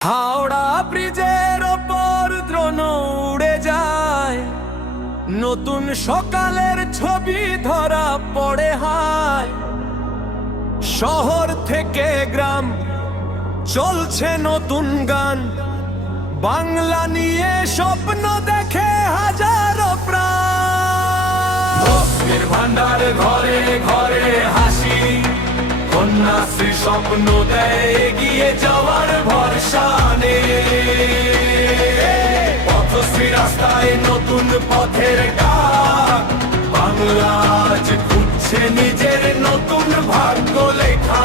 হাওড়া ব্রিজের ওপর দ্রোণ উড়ে যায়, নতুন সকালের ছবি ধরা পড়ে হায়। শহর থেকে গ্রাম চলছে নতুন গান, বাংলা নিয়ে স্বপ্ন দেখে হাজারো প্রাণ। লক্ষ্মীর ভান্ডার ঘরে ঘরে হাসি, কন্যাশ্রী স্বপ্ন দেয় এগিয়ে যাওয়ার ভরসা নেই। পথশ্রী রাস্তায় নতুন পথের ডাক, বাংলা আজ খুঁজছে নিজের নতুন ভাগ্য লেখা।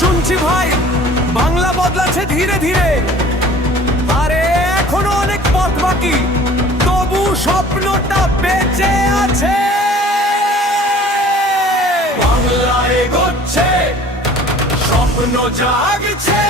শুনছি ভাই বাংলা বদলাচ্ছে ধীরে ধীরে, আরে এখনো অনেক পথ বাকি, তবু স্বপ্নটা বেঁচে আছে। বাংলা এগোচ্ছে, স্বপ্ন জাগছে।